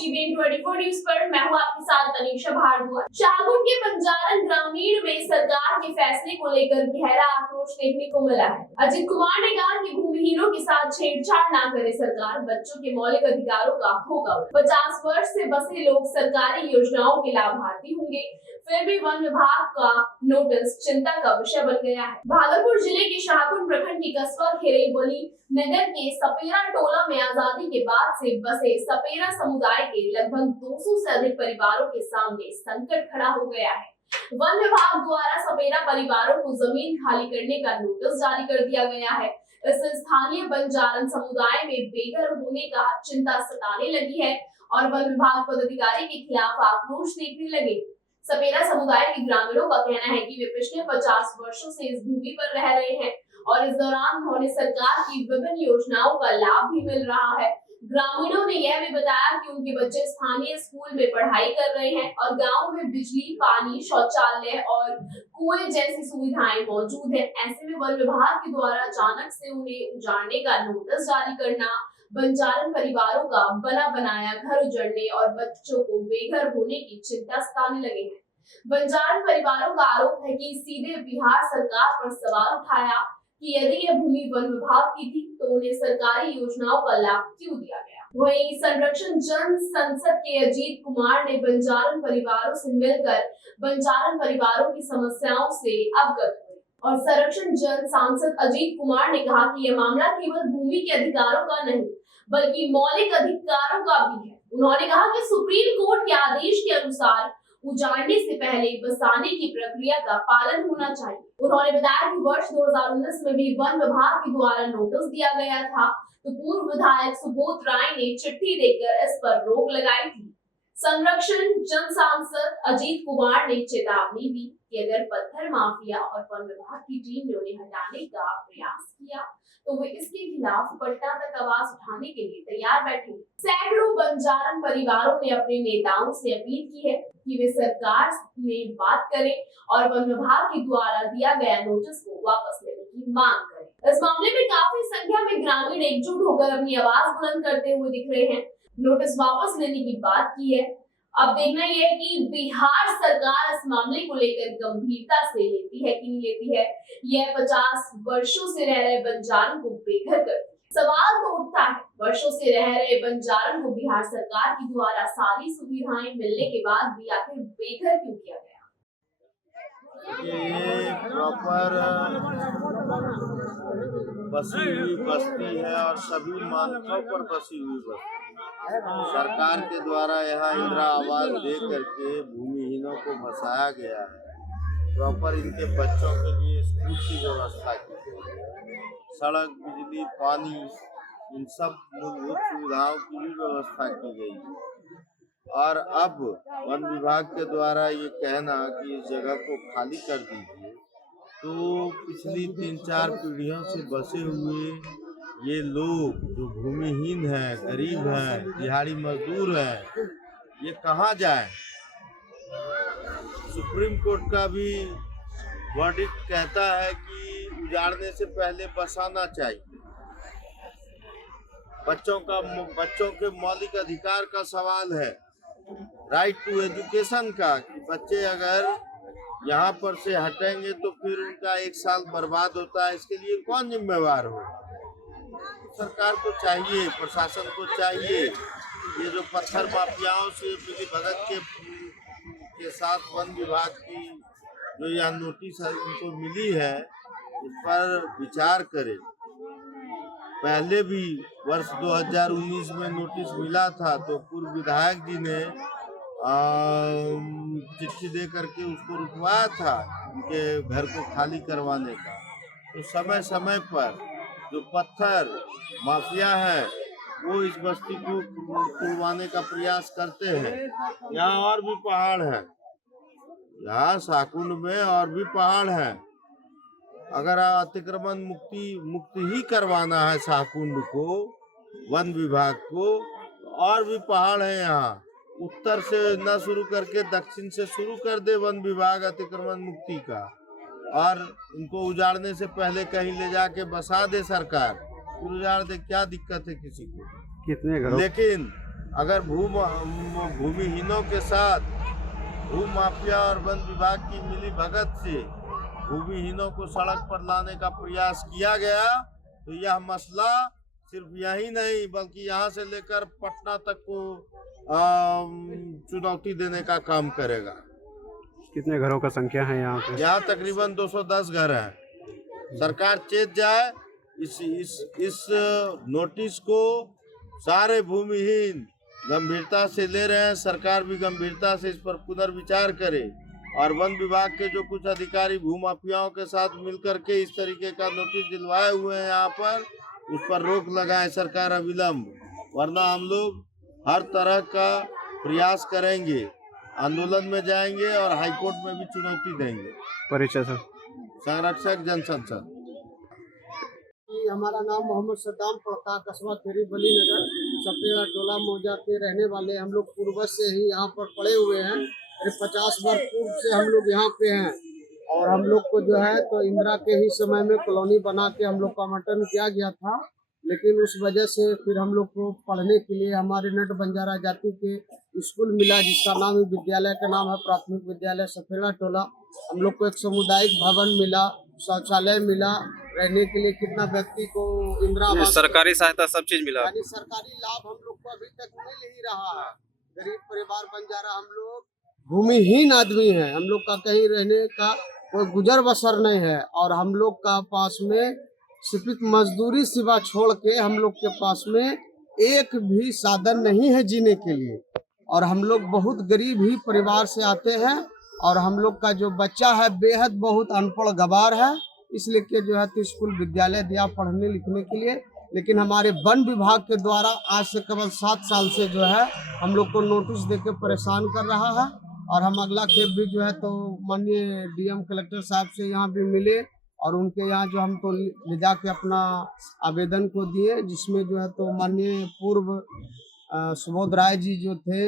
GBN 24 news पर मैं हूं आपके साथ तनीषा भारद्वाज। शाहपुर के बंजारन ग्रामीण में सरकार के फैसले को लेकर गहरा आक्रोश देखने को मिला है। अजीत कुमार ने कहा कि भूमिहीनों के साथ छेड़छाड़ न करे सरकार, बच्चों के मौलिक अधिकारों का होगा। 50 वर्ष से बसे लोग सरकारी योजनाओं के लाभार्थी होंगे, फिर भी वन विभाग का नोटिस चिंता का विषय बन गया है। भागलपुर जिले के शाहपुर प्रखंड के कस्बा खेरेबली नगर के सपेरा टोला में आजादी के बाद से बसे सपेरा समुदाय के लगभग 200 से अधिक परिवारों के सामने संकट खड़ा हो गया है। वन विभाग द्वारा सपेरा परिवारों को जमीन खाली करने का नोटिस जारी कर दिया गया है। इससे स्थानीय बंजारन समुदाय में बेघर होने का चिंता सताने लगी है और वन विभाग पदाधिकारी के खिलाफ आक्रोश देखने लगे। सपेरा समुदाय के ग्रामीणों का कहना है कि वे पिछले 50 वर्षों से इस भूमि पर रह रहे हैं और इस दौरान उन्हें सरकार की विभिन्न योजनाओं का लाभ भी मिल रहा है। ग्रामीणों ने यह भी बताया कि उनके बच्चे स्थानीय स्कूल में पढ़ाई कर रहे हैं और गांव में बिजली, पानी, शौचालय और कुएं जैसी सुविधाएं मौजूद हैं। ऐसे में वन विभाग के द्वारा अचानक से उन्हें उजाड़ने का नोटिस जारी करना बंजारन परिवारों का बना बनाया घर उजड़ने और बच्चों को बेघर होने की चिंता सताने लगे हैं। बंजारन परिवारों का आरोप है कि सीधे बिहार सरकार पर सवाल उठाया कि यदि यह भूमि वन विभाग की थी तो उन्हें सरकारी योजनाओं का लाभ क्यों दिया गया। वहीं संरक्षण जन संसद के अजीत कुमार ने बंजारन परिवारों से मिलकर बंजारन परिवारों की समस्याओं से अवगत हुए और संरक्षण जन सांसद अजीत कुमार ने कहा कि यह मामला केवल भूमि के अधिकारों का नहीं बल्कि मौलिक अधिकारों का भी है। उन्होंने कहा कि सुप्रीम कोर्ट के आदेश के अनुसार उजाड़ने से पहले बसाने की प्रक्रिया का पालन होना चाहिए। उन्होंने बताया कि वर्ष 2019 में भी वन विभाग के द्वारा नोटिस दिया गया था तो पूर्व विधायक सुबोध राय ने चिट्ठी देकर इस पर रोक लगाई थी। संरक्षण जन सांसद अजीत कुमार ने चेतावनी दी कि अगर पत्थर माफिया और वन विभाग की टीम ने उन्हें हटाने का प्रयास किया तो वे इसके खिलाफ पटना तक आवाज उठाने के लिए तैयार बैठे। सैकड़ों बंजारन परिवारों ने अपने नेताओं से अपील की है कि वे सरकार में बात करें और वन विभाग के द्वारा दिया गया नोटिस को वापस लेने की मांग करें। इस मामले में काफी संख्या में ग्रामीण एकजुट होकर अपनी आवाज बुलंद करते हुए दिख रहे हैं। नोटिस वापस लेने की बात की है। अब देखना यह है कि बिहार सरकार इस मामले को लेकर गंभीरता से लेती है कि नहीं लेती है। यह 50 वर्षों से रह रहे बंजारन को बेघर करती है। सवाल तो उठता है, वर्षों से रह रहे बंजारन को बिहार सरकार के द्वारा सारी सुविधाएं मिलने के बाद भी आखिर बेघर क्यों किया गया। ये प्रॉपर बसी हुई बस्ती है और सभी मानकों पर बसी हुई बस्ती। सरकार के द्वारा यहाँ इंदिरा आवास दे करके भूमिहीनों को बसाया गया है। प्रॉपर इनके बच्चों के लिए स्कूल की व्यवस्था की गई है, सड़क, बिजली, पानी, इन सब मूलभूत सुविधाओं की भी व्यवस्था की गई है। और अब वन विभाग के द्वारा ये कहना कि इस जगह को खाली कर दीजिए, तो पिछली 3-4 पीढ़ियों से बसे हुए ये लोग जो भूमिहीन हैं, गरीब हैं, दिहाड़ी मजदूर हैं, ये कहाँ जाए। सुप्रीम कोर्ट का भी वर्डिक्ट कहता है कि उजाड़ने से पहले बसाना चाहिए। बच्चों के मौलिक अधिकार का सवाल है, राइट टू एजुकेशन का, कि बच्चे अगर यहाँ पर से हटेंगे तो फिर उनका 1 साल बर्बाद होता है। इसके लिए कौन जिम्मेवार हो। सरकार को चाहिए, प्रशासन को चाहिए, ये जो पत्थर माफियाओं से मिली भगत के साथ वन विभाग की जो यह नोटिस इनको मिली है उस पर विचार करें। पहले भी वर्ष 2019 में नोटिस मिला था तो पूर्व विधायक जी ने चिट्ठी दे करके उसको रुकवाया था उनके घर को खाली करवाने का। तो समय समय पर जो पत्थर माफिया है वो इस बस्ती को तोड़वाने का प्रयास करते हैं। यहाँ और भी पहाड़ है, यहाँ शाहकुंड में और भी पहाड़ है। अगर अतिक्रमण मुक्त ही करवाना है शाहकुंड को, वन विभाग को, तो और भी पहाड़ है यहाँ। उत्तर से न शुरू करके दक्षिण से शुरू कर दे वन विभाग अतिक्रमण मुक्ति का, और इनको उजाड़ने से पहले कहीं ले जाके बसा दे सरकार, फिर उजाड़ दे, क्या दिक्कत है किसी को। कितने घरों लेकिन अगर भूमिहीनों के साथ भू माफिया और वन विभाग की मिली भगत से भूमिहीनों को सड़क पर लाने का प्रयास किया गया तो यह मसला सिर्फ यही नहीं बल्कि यहाँ से लेकर पटना तक को चुनौती देने का काम करेगा। कितने घरों का संख्या है यहाँ पे? यहाँ तकरीबन 210 घर हैं। सरकार चेत जाए, इस नोटिस को सारे भूमिहीन गंभीरता से ले रहे हैं। सरकार भी गंभीरता से इस पर पुनर्विचार करे और वन विभाग के जो कुछ अधिकारी भूमाफियाओं के साथ मिलकर के इस तरीके का नोटिस दिलवाए हुए हैं यहाँ पर, उस पर रोक लगाए सरकार अविलंब, वरना हम लोग हर तरह का प्रयास करेंगे, आंदोलन में जाएंगे और हाईकोर्ट में भी चुनौती देंगे। परिचय सर। संरक्षक जनसंसद। हमारा नाम मोहम्मद सद्दाम पड़ता, कस्बा खेरी बली नगर सपेड़ा टोला मौजा के रहने वाले। हम लोग पूर्वज से ही यहाँ पर पड़े हुए हैं। 50 वर्ष पूर्व से हम लोग यहाँ पे हैं और हम लोग को जो है तो इंदिरा के ही समय में कॉलोनी बना के हम लोग का आवंटन किया गया था, लेकिन उस वजह से फिर हम लोग को पढ़ने के लिए हमारे नट बंजारा जाति के स्कूल मिला, जिसका नाम विद्यालय का नाम है प्राथमिक विद्यालय सपेड़ा टोला। हम लोग को एक सामुदायिक भवन मिला, शौचालय मिला, रहने के लिए कितना व्यक्ति को इंदिरा सरकारी सहायता सब चीज मिला, यानी सरकारी लाभ हम लोग को अभी तक मिल ही रहा है। गरीब परिवार बंजारा हम लोग भूमिहीन आदमी है, हम लोग का कहीं रहने का कोई गुजर बसर नहीं है और हम लोग का पास में सिर्फ मजदूरी सिवा छोड़ के हम लोग के पास में एक भी साधन नहीं है जीने के लिए। और हम लोग बहुत गरीब ही परिवार से आते हैं और हम लोग का जो बच्चा है बेहद बहुत अनपढ़ गवार है, इसलिए कि जो है तो स्कूल विद्यालय दिया पढ़ने लिखने के लिए, लेकिन हमारे वन विभाग के द्वारा आज से केवल 7 साल से जो है हम लोग को नोटिस देके परेशान कर रहा है। और हम अगला खेप भी जो है तो माननीय डीएम कलेक्टर साहब से यहाँ भी मिले और उनके यहाँ जो हम तो ले जाके अपना आवेदन को दिए, जिसमें जो है तो माननीय पूर्व सुबोध राय जी जो थे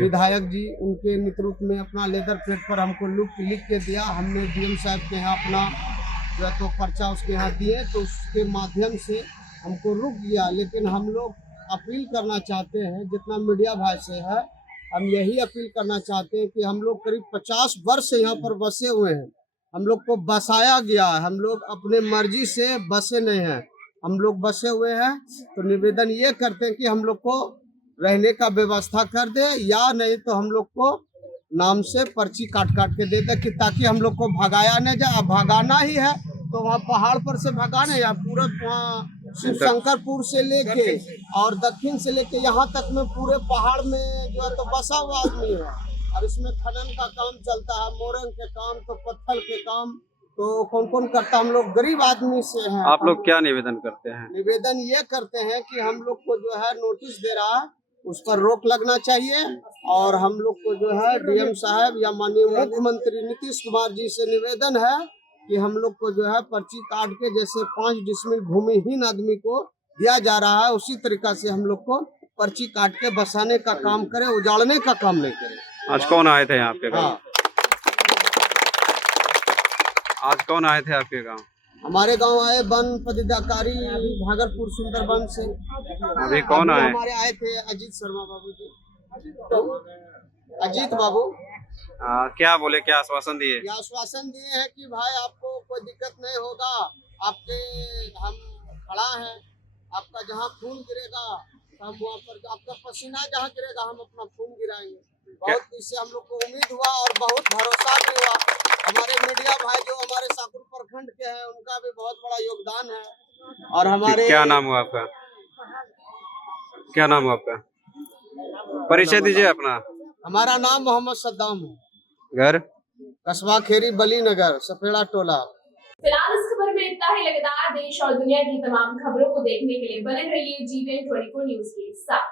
विधायक जी, उनके नेतृत्व में अपना लेदर प्लेट पर हमको लिख के दिया। हमने डीएम साहब के यहाँ अपना जो है तो पर्चा उसके यहाँ दिए, तो उसके माध्यम से हमको रुक गया। लेकिन हम लोग अपील करना चाहते हैं, जितना मीडिया भाई से है, हम यही अपील करना चाहते हैं कि हम लोग करीब 50 वर्ष से यहाँ पर बसे हुए हैं, हम लोग को बसाया गया है, हम लोग अपने मर्जी से बसे नहीं हैं, हम लोग बसे हुए हैं। तो निवेदन ये करते हैं कि हम लोग को रहने का व्यवस्था कर दे, या नहीं तो हम लोग को नाम से पर्ची काट के दे दे, कि ताकि हम लोग को भगाया नहीं जाए। अब भगाना ही है तो वहाँ पहाड़ पर से भगाने, या पूरा वहाँ शिव शंकरपुर से लेके और दक्षिण से लेके यहाँ तक में पूरे पहाड़ में जो है तो बसा हुआ आदमी है और इसमें खनन का काम चलता है, मोरंग के काम, तो पत्थर के काम, तो कौन कौन करता। हम लोग गरीब आदमी से हैं। आप लोग क्या निवेदन करते हैं? निवेदन ये करते हैं कि हम लोग को जो है नोटिस दे रहा है उस पर रोक लगना चाहिए और हम लोग को जो है डीएम साहब या माननीय मुख्यमंत्री नीतीश कुमार जी से निवेदन है कि हम लोग को जो है पर्ची काट के जैसे 5 डिसमिल भूमिहीन आदमी को दिया जा रहा है, उसी तरीका से हम लोग को पर्ची काट के बसाने का काम करें, उजाड़ने का काम नहीं करें। आज कौन आए थे आपके गाँव? हाँ। आज कौन आए थे आपके गाँव? हमारे गांव आए वन पदाधिकारी भागलपुर सुंदरबन से। अभी कौन आए? हमारे आए थे अजीत शर्मा बाबू जी, अजीत बाबू। क्या बोले, क्या आश्वासन दिए? ये आश्वासन दिए हैं कि भाई आपको कोई दिक्कत नहीं होगा, आपके हम खड़ा हैं, आपका जहाँ खून गिरेगा हम वहाँ पर, आपका पसीना जहाँ गिरेगा हम अपना खून गिराएंगे। बहुत इससे हम लोग को उम्मीद हुआ और बहुत भरोसा भी हुआ। हमारे मीडिया भाई जो हमारे शाहपुर प्रखंड के हैं उनका भी बहुत बड़ा योगदान है। और हमारे क्या नाम हुआ आपका? क्या नाम हुआ आपका? परिचय दीजिए अपना। हमारा नाम मोहम्मद सद्दाम है, घर कस्बा खेरी बली नगर सपेड़ा टोला। फिलहाल इस खबर में इतना ही। लगातार देश और दुनिया की तमाम खबरों को देखने के लिए बने रहिए GVN 24 न्यूज के साथ।